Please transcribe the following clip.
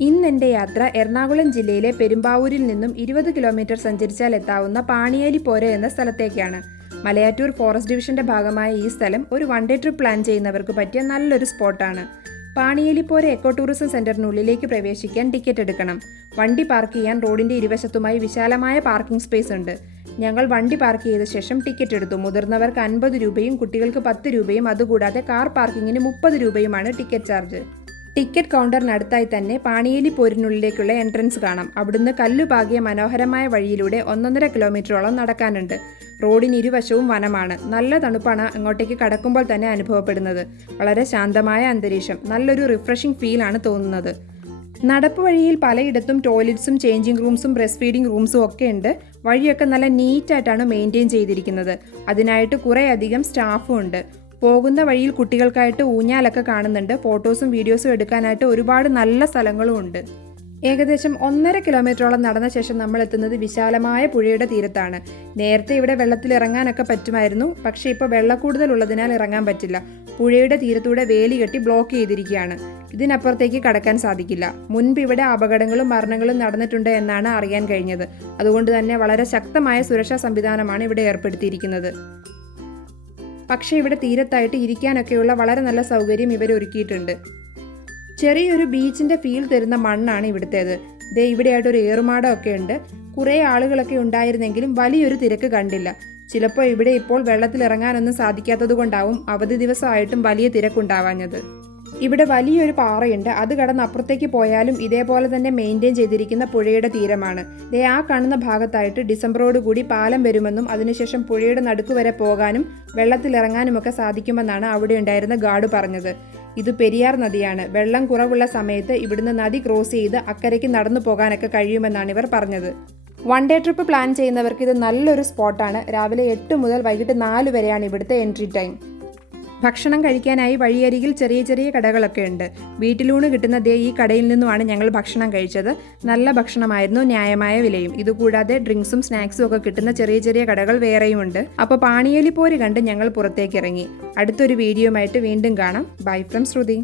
ഇന്ന് എന്റെ യാത്ര എറണാകുളം ജില്ലയിലെ പെരുമ്പാവൂരിൽ നിന്നും ഇരുപത് കിലോമീറ്റർ സഞ്ചരിച്ചാൽ എത്താവുന്ന പാണിയേലി പോര എന്ന സ്ഥലത്തേക്കാണ്. മലയാറ്റൂർ ഫോറസ്റ്റ് ഡിവിഷന്റെ ഭാഗമായ ഈ സ്ഥലം ഒരു വൺ ഡേ ട്രിപ്പ് പ്ലാൻ ചെയ്യുന്നവർക്ക് പറ്റിയ നല്ലൊരു സ്പോട്ടാണ് പാണിയേലി പോര എക്കോ ടൂറിസം സെന്ററിനുള്ളിലേക്ക് പ്രവേശിക്കാൻ ടിക്കറ്റ് എടുക്കണം. വണ്ടി പാർക്ക് ചെയ്യാൻ റോഡിന്റെ ഇരുവശത്തുമായി വിശാലമായ പാർക്കിംഗ് സ്പേസ് ഉണ്ട്. ഞങ്ങൾ വണ്ടി പാർക്ക് ചെയ്ത ശേഷം ടിക്കറ്റ് എടുത്തു. മുതിർന്നവർക്ക് അൻപത് രൂപയും കുട്ടികൾക്ക് പത്ത് രൂപയും അതുകൂടാതെ കാർ പാർക്കിങ്ങിന് മുപ്പത് രൂപയുമാണ് ടിക്കറ്റ് ചാർജ് ടിക്കറ്റ് കൗണ്ടറിനടുത്തായി തന്നെ പാണിയേലി പോരിനുള്ളിലേക്കുള്ള എൻട്രൻസ് കാണാം. അവിടുന്ന് കല്ലുപാകിയ മനോഹരമായ വഴിയിലൂടെ ഒന്നൊന്നര കിലോമീറ്ററോളം നടക്കാനുണ്ട്. റോഡിന് ഇരുവശവും വനമാണ്. നല്ല തണുപ്പാണ് അങ്ങോട്ടേക്ക് കടക്കുമ്പോൾ തന്നെ അനുഭവപ്പെടുന്നത്. വളരെ ശാന്തമായ അന്തരീക്ഷം. നല്ലൊരു റിഫ്രഷിംഗ് ഫീൽ ആണ് തോന്നുന്നത്. നടപ്പ് വഴിയിൽ പലയിടത്തും ടോയ്ലറ്റ്സും ചേഞ്ചിങ് റൂംസും ബ്രസ്റ്റ് ഫീഡിംഗ് റൂംസും ഒക്കെ ഉണ്ട്. വഴിയൊക്കെ നല്ല നീറ്റായിട്ടാണ് മെയിന്റെയിൻ ചെയ്തിരിക്കുന്നത്. അതിനായിട്ട് കുറേയധികം സ്റ്റാഫും ഉണ്ട്. പോകുന്ന വഴിയിൽ കുട്ടികൾക്കായിട്ട് ഊഞ്ഞാലൊക്കെ കാണുന്നുണ്ട്. ഫോട്ടോസും വീഡിയോസും എടുക്കാനായിട്ട് ഒരുപാട് നല്ല സ്ഥലങ്ങളും ഉണ്ട്. ഏകദേശം ഒന്നര കിലോമീറ്ററോളം നടന്ന ശേഷം നമ്മൾ എത്തുന്നത് വിശാലമായ പുഴയുടെ തീരത്താണ്. നേരത്തെ ഇവിടെ വെള്ളത്തിൽ ഇറങ്ങാനൊക്കെ പറ്റുമായിരുന്നു. പക്ഷേ ഇപ്പോൾ വെള്ളക്കൂടുതൽ ഉള്ളതിനാൽ ഇറങ്ങാൻ പറ്റില്ല. പുഴയുടെ തീരത്തൂടെ വേലി കെട്ടി ബ്ലോക്ക് ചെയ്തിരിക്കുകയാണ്. ഇതിനപ്പുറത്തേക്ക് കടക്കാൻ സാധിക്കില്ല. മുൻപ് ഇവിടെ അപകടങ്ങളും മരണങ്ങളും നടന്നിട്ടുണ്ട് എന്നാണ് അറിയാൻ കഴിഞ്ഞത്. അതുകൊണ്ട് തന്നെ വളരെ ശക്തമായ സുരക്ഷാ സംവിധാനമാണ് ഇവിടെ ഏർപ്പെടുത്തിയിരിക്കുന്നത്. പക്ഷേ ഇവിടെ തീരത്തായിട്ട് ഇരിക്കാനൊക്കെയുള്ള വളരെ നല്ല സൗകര്യം ഇവർ ഒരുക്കിയിട്ടുണ്ട് ചെറിയൊരു ബീച്ചിന്റെ ഫീൽ തരുന്ന മണ്ണാണ് ഇവിടുത്തേത്. ദേ ഇവിടെയായിട്ട് ഒരു ഏറുമാടമൊക്കെ ഉണ്ട്. കുറേ ആളുകളൊക്കെ ഉണ്ടായിരുന്നെങ്കിലും വലിയൊരു തിരക്ക് കണ്ടില്ല. ചിലപ്പോൾ ഇവിടെ ഇപ്പോൾ വെള്ളത്തിലിറങ്ങാനൊന്നും സാധിക്കാത്തത് കൊണ്ടാവും അവധി ദിവസമായിട്ടും വലിയ തിരക്കുണ്ടാവാഞ്ഞത്. ഇവിടെ വലിയൊരു പാറയുണ്ട്. അത് കടന്ന് അപ്പുറത്തേക്ക് പോയാലും ഇതേപോലെ തന്നെ മെയിന്റെയിൻ ചെയ്തിരിക്കുന്ന പുഴയുടെ തീരമാണ്. ദേ ആ കാണുന്ന ഭാഗത്തായിട്ട് ഡിസംബറോട് കൂടി പാലം വരുമെന്നും അതിനുശേഷം പുഴയുടെ നടുക്ക് വരെ പോകാനും വെള്ളത്തിലിറങ്ങാനുമൊക്കെ സാധിക്കുമെന്നാണ് അവിടെ ഉണ്ടായിരുന്ന ഗാർഡ് പറഞ്ഞത്. ഇത് പെരിയാർ നദിയാണ്. വെള്ളം കുറവുള്ള സമയത്ത് ഇവിടുന്ന് നദി ക്രോസ് ചെയ്ത് അക്കരയ്ക്ക് നടന്നു പോകാനൊക്കെ കഴിയുമെന്നാണ് ഇവർ പറഞ്ഞത്. വൺ ഡേ ട്രിപ്പ് പ്ലാൻ ചെയ്യുന്നവർക്ക് ഇത് നല്ലൊരു സ്പോട്ടാണ് രാവിലെ എട്ട് മുതൽ വൈകിട്ട് നാല് വരെയാണ് ഇവിടുത്തെ എൻട്രി ടൈം ഭക്ഷണം കഴിക്കാനായി വഴിയരികിൽ ചെറിയ ചെറിയ കടകളൊക്കെ ഉണ്ട്. വീട്ടിലൂണ് കിട്ടുന്ന ദേ ഈ കടയിൽ നിന്നുമാണ് ഞങ്ങൾ ഭക്ഷണം കഴിച്ചത്. നല്ല ഭക്ഷണമായിരുന്നു ന്യായമായ വിലയും. ഇതുകൂടാതെ ഡ്രിങ്ക്സും സ്നാക്സും ഒക്കെ കിട്ടുന്ന ചെറിയ ചെറിയ കടകൾ വേറെയുമുണ്ട്. അപ്പോൾ പാണിയേലി പോര് കണ്ട് ഞങ്ങൾ പുറത്തേക്ക് ഇറങ്ങി അടുത്തൊരു വീഡിയോയുമായിട്ട് വീണ്ടും കാണാം. Bye from Shruti.